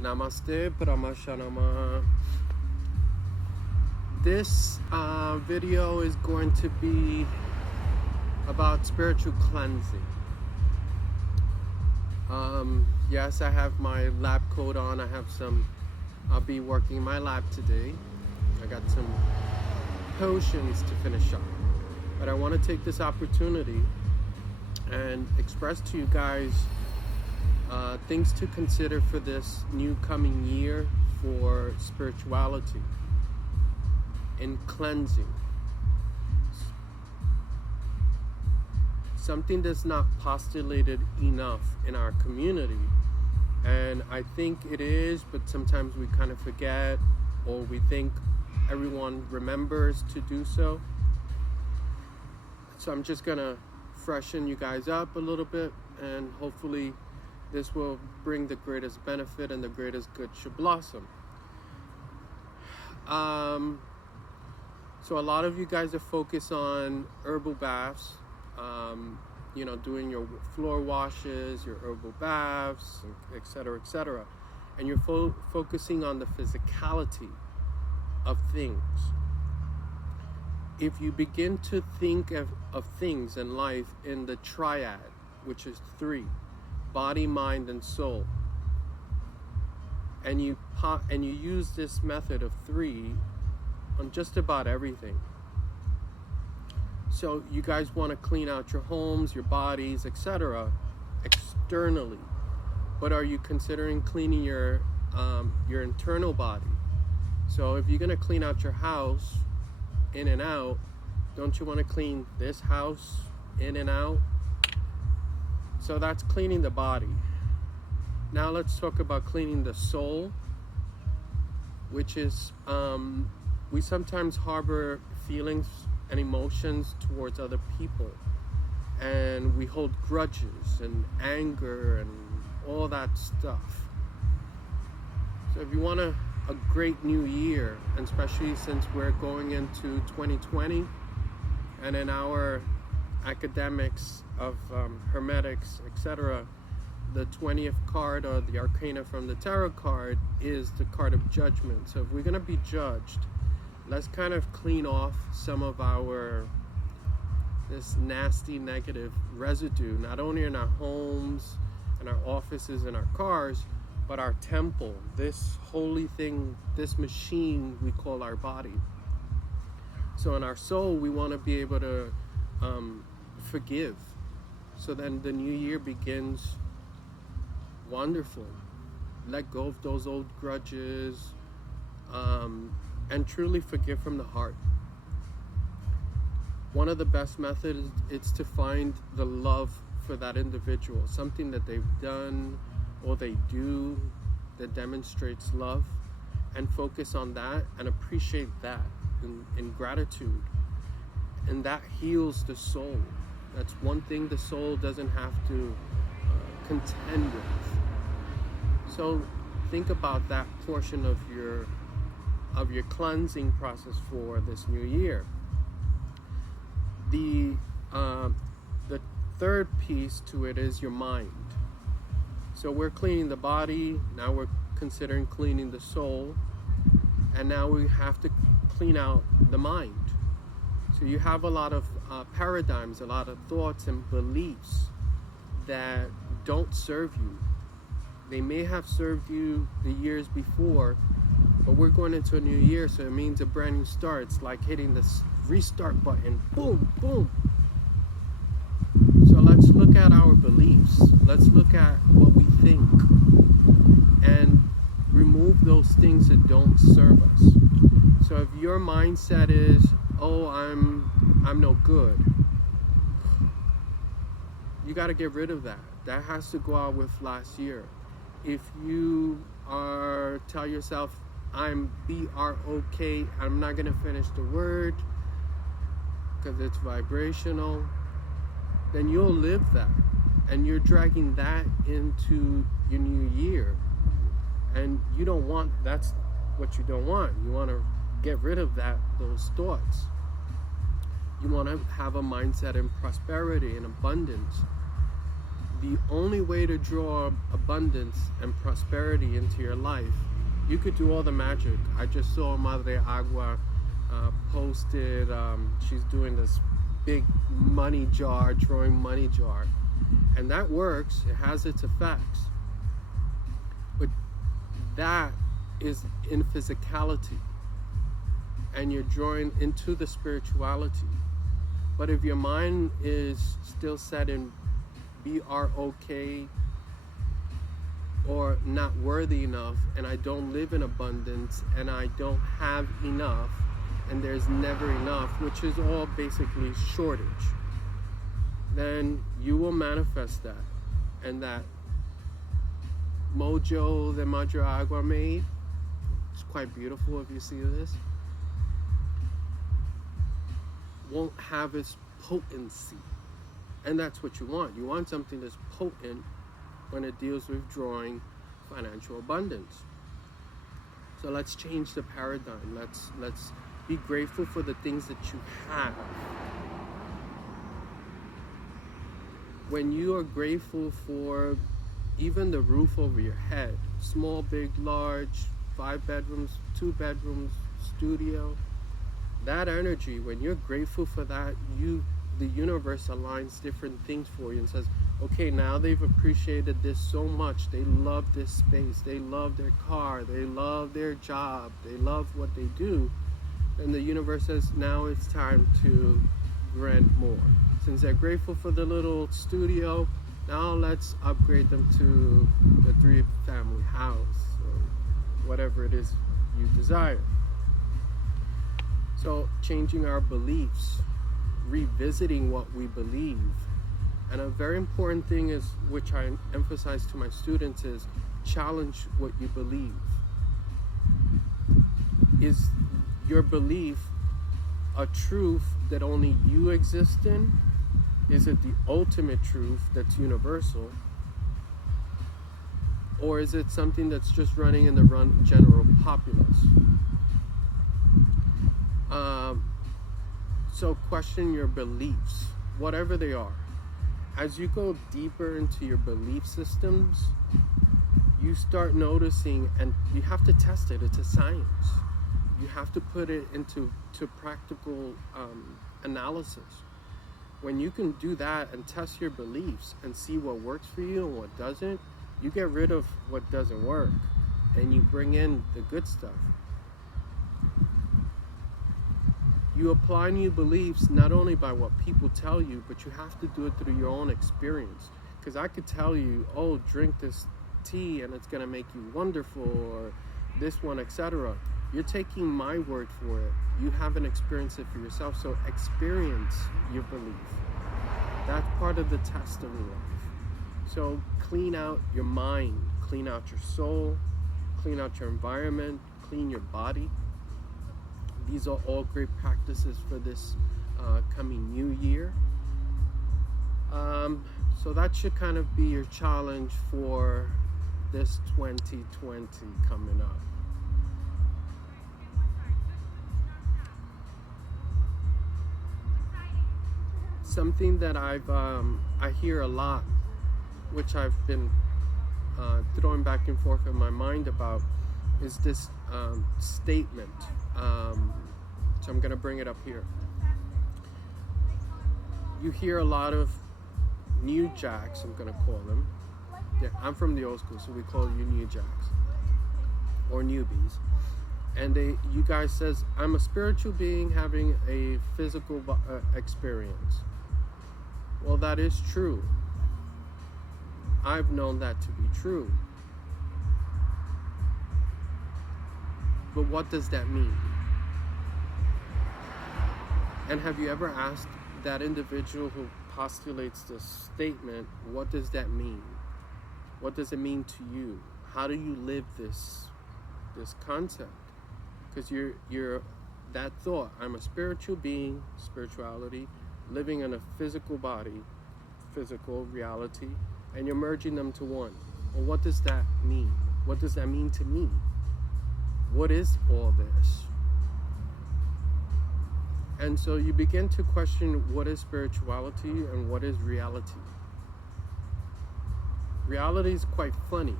Namaste, Paramashanama. This video is going to be about spiritual cleansing. Yes, I have my lab coat on. I'll be working in my lab today. I got some potions to finish up. But I want to take this opportunity and express to you guys things to consider for this new coming year for spirituality and cleansing. Something that's not postulated enough in our community, and I think it is, but sometimes we kind of forget, or we think everyone remembers to do so. So I'm just gonna freshen you guys up a little bit, and hopefully this will bring the greatest benefit and the greatest good should blossom. So a lot of you guys are focused on herbal baths, doing your floor washes, your herbal baths, etc., etc. And you're focusing on the physicality of things. If you begin to think of things in life in the triad, which is three: body, mind, and soul, and you use this method of three on just about everything. So you guys want to clean out your homes, your bodies, etc., externally, but are you considering cleaning your internal body? So if you're going to clean out your house in and out, don't you want to clean this house in and out? So that's cleaning the body. Now let's talk about cleaning the soul, which is we sometimes harbor feelings and emotions towards other people, and we hold grudges and anger and all that stuff. So if you want a great new year, and especially since we're going into 2020, and in our academics of hermetics, etc., the 20th card, or the arcana from the tarot card, is the card of judgment. So if we're going to be judged, let's kind of clean off some of this nasty negative residue, not only in our homes and our offices and our cars, but our temple, this holy thing, this machine we call our body. So in our soul, we want to be able to forgive. So then the new year begins wonderful. Let go of those old grudges, and truly forgive from the heart. One of the best methods is to find the love for that individual, something that they've done or they do that demonstrates love, and focus on that and appreciate that in gratitude. And that heals the soul. That's one thing the soul doesn't have to contend with. So think about that portion of your cleansing process for this new year. The third piece to it is your mind. So we're cleaning the body, now we're considering cleaning the soul, and now we have to clean out the mind. So you have a lot of paradigms, a lot of thoughts and beliefs that don't serve you. They may have served you the years before, but we're going into a new year, so it means a brand new start. It's like hitting the restart button. Boom, boom. So let's look at our beliefs. Let's look at what we think and remove those things that don't serve us. So if your mindset is, oh, I'm no good, you got to get rid of that. That has to go out with last year. If you tell yourself, I'm B-R-O-K, I'm not going to finish the word because it's vibrational, then you'll live that. And you're dragging that into your new year. And you don't want, that's what you don't want. You want to get rid of those thoughts. You want to have a mindset in prosperity and abundance. the only way to draw abundance and prosperity into your life, you could do all the magic. I just saw Madre Agua posted, she's doing this big money jar, drawing money jar. And that works, it has its effects. But that is in physicality. And you're drawing into the spirituality. But if your mind is still set in BROK or not worthy enough, and I don't live in abundance, and I don't have enough, and there's never enough, which is all basically shortage, then you will manifest that. And that mojo that Madre Agua made, it's quite beautiful if you see this, won't have its potency. And that's what you want. You want something that's potent when it deals with drawing financial abundance. So let's change the paradigm. Let's be grateful for the things that you have. When you are grateful for even the roof over your head, small, big, large, 5 bedrooms, 2 bedrooms, studio, that energy, when you're grateful for that, the universe aligns different things for you and says, okay, now they've appreciated this so much. They love this space. They love their car. They love their job. They love what they do. And the universe says, now it's time to grant more. Since they're grateful for the little studio, now let's upgrade them to the 3-family house or whatever it is you desire. So changing our beliefs, revisiting what we believe. And a very important thing is, which I emphasize to my students, is challenge what you believe. Is your belief a truth that only you exist in? Is it the ultimate truth that's universal? Or is it something that's just running in the general populace? So question your beliefs, whatever they are. As you go deeper into your belief systems, you start noticing, and you have to test it. It's a science. You have to put it into practical analysis. When you can do that and test your beliefs and see what works for you and what doesn't, you get rid of what doesn't work and you bring in the good stuff. You apply new beliefs not only by what people tell you, but you have to do it through your own experience. Because I could tell you, oh, drink this tea and it's going to make you wonderful, or this one, etc. You're taking my word for it. You haven't experienced it for yourself, so experience your belief. That's part of the test of life. So clean out your mind, clean out your soul, clean out your environment, clean your body. These are all great practices for this coming new year. So that should kind of be your challenge for this 2020 coming up. Something that I hear a lot, which I've been throwing back and forth in my mind about, is this statement. So I'm going to bring it up here. You hear a lot of new jacks, I'm going to call them. Yeah, I'm from the old school, so we call you new jacks or newbies. And you guys says, I'm a spiritual being having a physical experience. Well, that is true. I've known that to be true. But what does that mean? And have you ever asked that individual who postulates this statement, what does that mean? What does it mean to you? How do you live this concept? Because you're that thought, I'm a spiritual being, spirituality, living in a physical body, physical reality, and you're merging them to one. Well, what does that mean? What does that mean to me? What is all this? And so you begin to question what is spirituality and what is reality. reality is quite funny.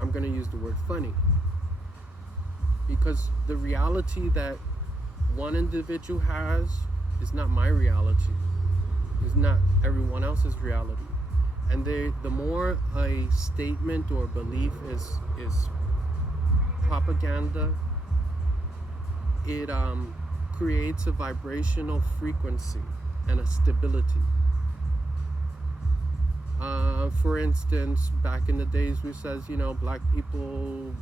I'm going to use the word funny because the reality that one individual has is not my reality, is not everyone else's reality. And the more a statement or belief is propaganda, it creates a vibrational frequency and a stability. For instance, back in the days, we says, black people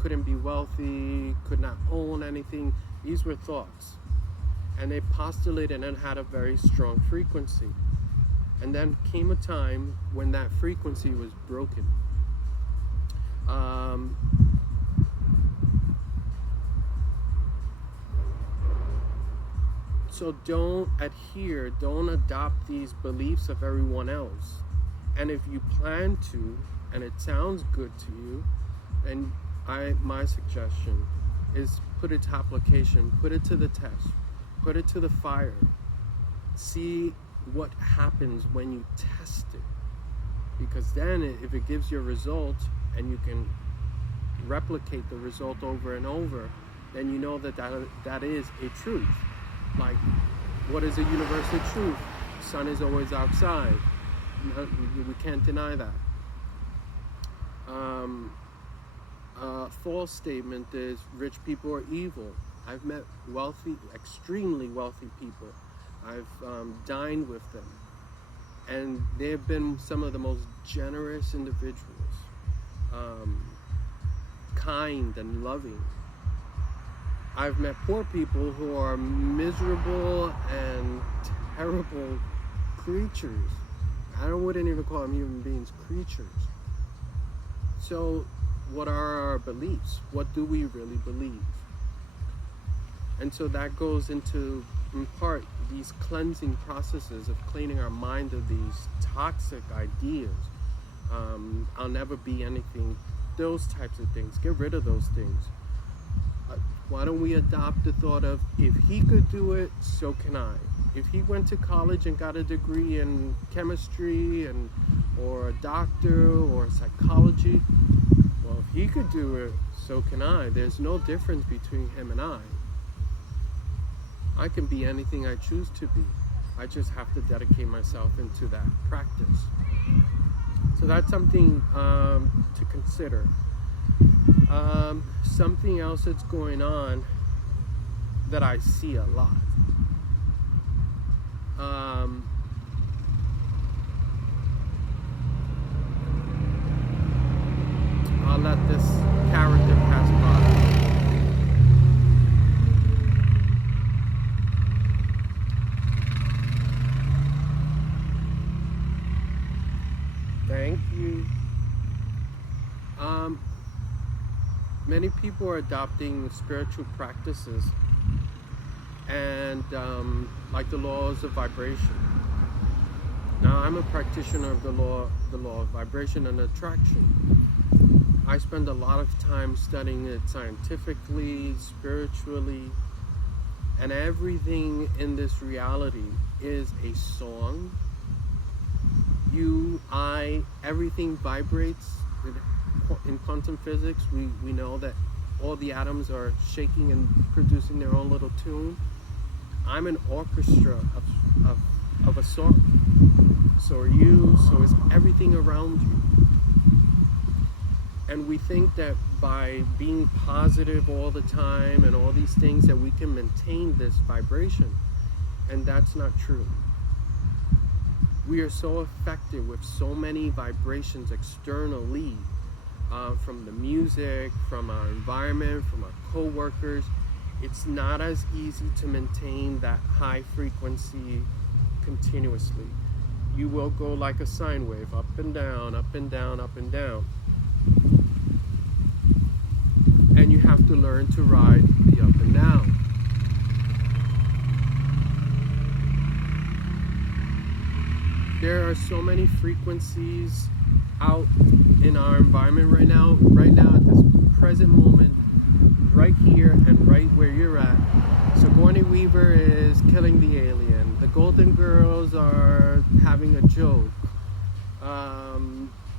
couldn't be wealthy, could not own anything. These were thoughts, and they postulated and had a very strong frequency. And then came a time when that frequency was broken. So don't adopt these beliefs of everyone else. And if you plan to, and it sounds good to you, then my suggestion is put it to application, put it to the test, put it to the fire. See what happens when you test it. Because then if it gives you a result and you can replicate the result over and over, then you know that is a truth. Like, what is a universal truth? Sun is always outside. We can't deny that. False statement is rich people are evil. I've met extremely wealthy people. I've dined with them, and they've been some of the most generous individuals, kind and loving. I've met poor people who are miserable and terrible creatures. I wouldn't even call them human beings, creatures. So what are our beliefs? What do we really believe? And so that goes into, in part, these cleansing processes of cleaning our mind of these toxic ideas. I'll never be anything, those types of things. Get rid of those things. Why don't we adopt the thought of, if he could do it, so can I. If he went to college and got a degree in chemistry or a doctor or psychology, well, if he could do it, so can I. There's no difference between him and I. I can be anything I choose to be. I just have to dedicate myself into that practice. So that's something to consider. Something else that's going on that I see a lot. I'll let this character pass by. Thank you. Many people are adopting spiritual practices and like the laws of vibration. Now, I'm a practitioner of the law of vibration and attraction. I spend a lot of time studying it scientifically, spiritually, and everything in this reality is a song. Everything vibrates. In quantum physics, we know that all the atoms are shaking and producing their own little tune. I'm an orchestra of a song. So are you, so is everything around you. And we think that by being positive all the time and all these things that we can maintain this vibration. And that's not true. We are so affected with so many vibrations externally, from the music, from our environment, from our co-workers. It's not as easy to maintain that high frequency continuously. You will go like a sine wave, up and down, up and down, up and down. And you have to learn to ride the up and down. There are so many frequencies out in our environment right now at this present moment, right here and right where you're at. Sigourney Weaver is killing the alien. The Golden Girls are having a joke.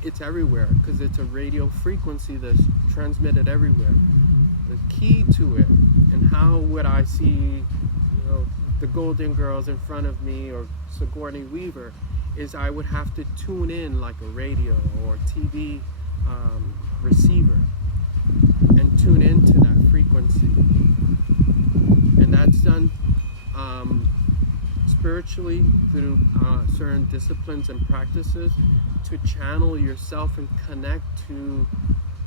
it's everywhere because it's a radio frequency that's transmitted everywhere. The key to it, and how would I see, the Golden Girls in front of me or Sigourney Weaver, is I would have to tune in like a radio or TV receiver and tune into that frequency. And that's done spiritually through certain disciplines and practices to channel yourself and connect to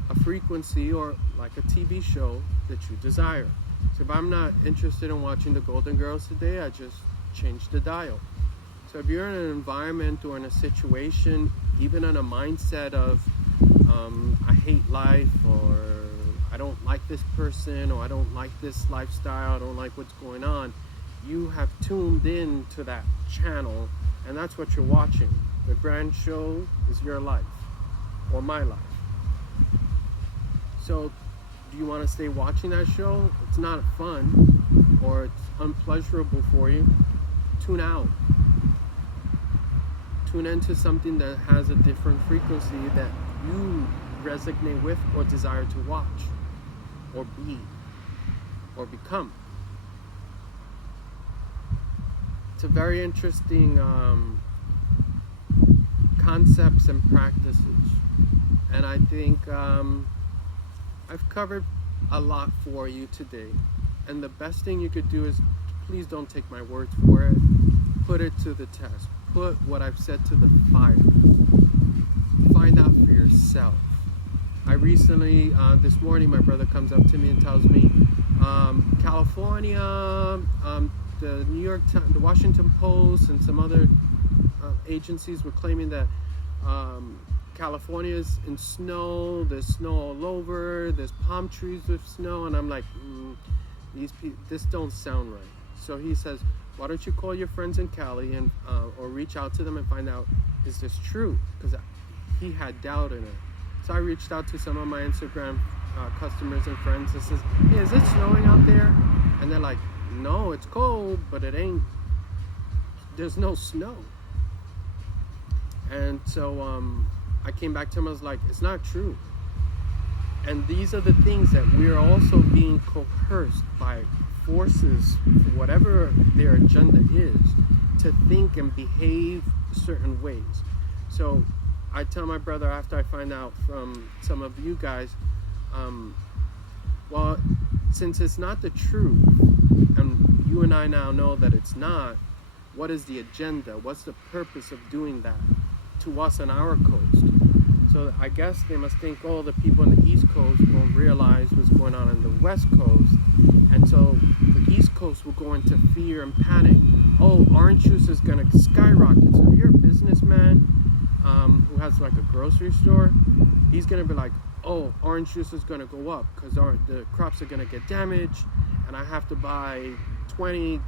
a frequency or like a TV show that you desire. So if I'm not interested in watching the Golden Girls today, I just change the dial. So if you're in an environment or in a situation, even in a mindset of I hate life, or I don't like this person, or I don't like this lifestyle, I don't like what's going on, you have tuned in to that channel, and that's what you're watching. The grand show is your life or my life. So do you want to stay watching that show? It's not fun or it's unpleasurable for you. Tune out. Tune into something that has a different frequency that you resonate with or desire to watch or be or become. It's a very interesting concepts and practices, and I think I've covered a lot for you today, and the best thing you could do is please don't take my word for it. Put it to the test. Put what I've said to the fire. Find out for yourself. I recently, this morning, my brother comes up to me and tells me California, the New York Times, the Washington Post, and some other agencies were claiming that California's in snow. There's snow all over. There's palm trees with snow, and I'm like, this don't sound right. So he says, why don't you call your friends in Cali and or reach out to them and find out, is this true? Because he had doubt in it. So I reached out to some of my Instagram customers and friends and says, hey, is it snowing out there? And they're like, no, it's cold, but it ain't, there's no snow. And so I came back to him, I was like, it's not true. And these are the things that we're also being coerced by forces, whatever their agenda is, to think and behave certain ways. So I tell my brother, after I find out from some of you guys, well, since it's not the truth, and you and I now know that it's not, what is the agenda? What's the purpose of doing that to us on our coast? So I guess they must think, oh, the people on the East Coast won't realize what's going on the West Coast. And so the East Coast will go into fear and panic. Oh, orange juice is going to skyrocket. So if you're a businessman who has like a grocery store, he's going to be like, oh, orange juice is going to go up because the crops are going to get damaged, and I have to buy 20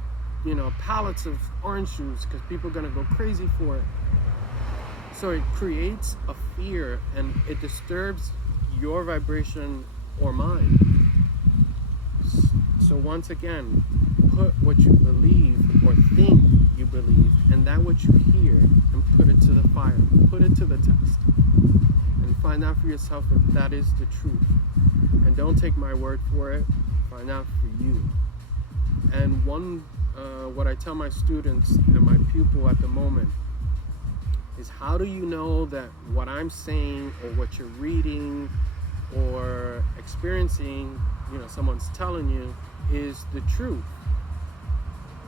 pallets of orange juice because people are going to go crazy for it. So it creates a fear, and it disturbs your vibration or mine. So once again, put what you believe or think you believe, and that what you hear, and put it to the fire, put it to the test, and find out for yourself if that is the truth. And don't take my word for it, find out for you. And what I tell my students and my pupil at the moment is, how do you know that what I'm saying or what you're reading or experiencing, someone's telling you, is the truth?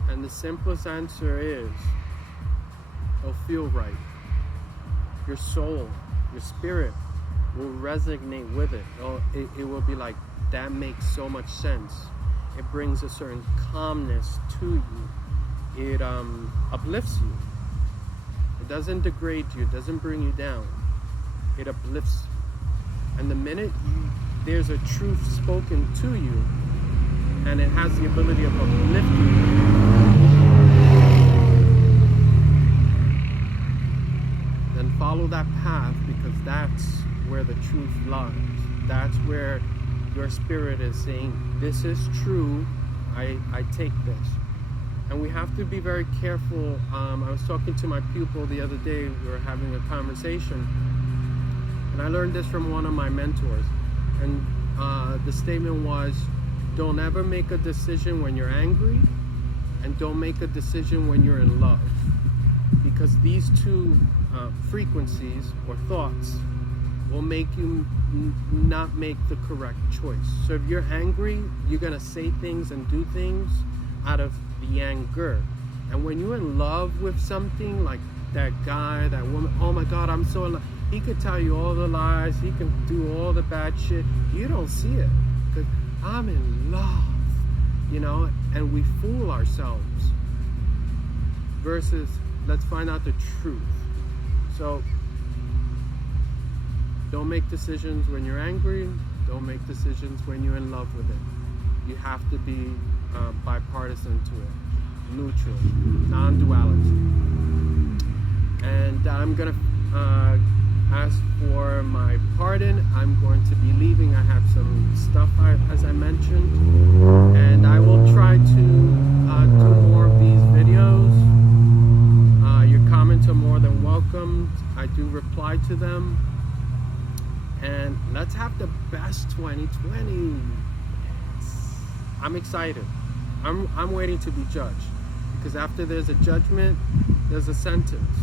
And the simplest answer is, it'll feel right. Your soul, your spirit will resonate with it. It will be like, that makes so much sense. It brings a certain calmness to you. It uplifts you. It doesn't degrade you. It doesn't bring you down. It uplifts you. And the minute there's a truth spoken to you, and it has the ability of uplifting you, then follow that path, because that's where the truth lies. That's where your spirit is saying, this is true, I take this. And we have to be very careful. I was talking to my pupil the other day, we were having a conversation, and I learned this from one of my mentors. And the statement was, don't ever make a decision when you're angry, and don't make a decision when you're in love. Because these two frequencies or thoughts will make you not make the correct choice. So if you're angry, you're gonna say things and do things out of the anger. And when you're in love with something, like that guy, that woman, oh my God, I'm so in love. He could tell you all the lies, he can do all the bad shit. You don't see it, because I'm in love, you know, and we fool ourselves. Versus, let's find out the truth. So, don't make decisions when you're angry. Don't make decisions when you're in love with it. You have to be bipartisan to it, neutral, non-duality. And I'm gonna ask for my pardon. I'm going to be leaving. I have some stuff, as I mentioned, and I will try to do more of these videos. Your comments are more than welcome. I do reply to them. And let's have the best 2020. Yes. I'm excited. I'm waiting to be judged, because after there's a judgment, there's a sentence,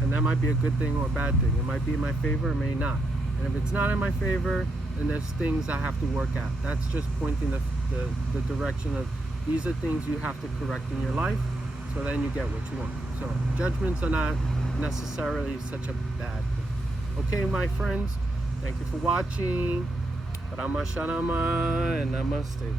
and that might be a good thing or a bad thing. It might be in my favor, it may not. And if it's not in my favor, then there's things I have to work at. That's just pointing the direction of, these are things you have to correct in your life, so then you get what you want. So judgments are not necessarily such a bad thing. Okay, my friends, thank you for watching. Rama Shanama and Namaste.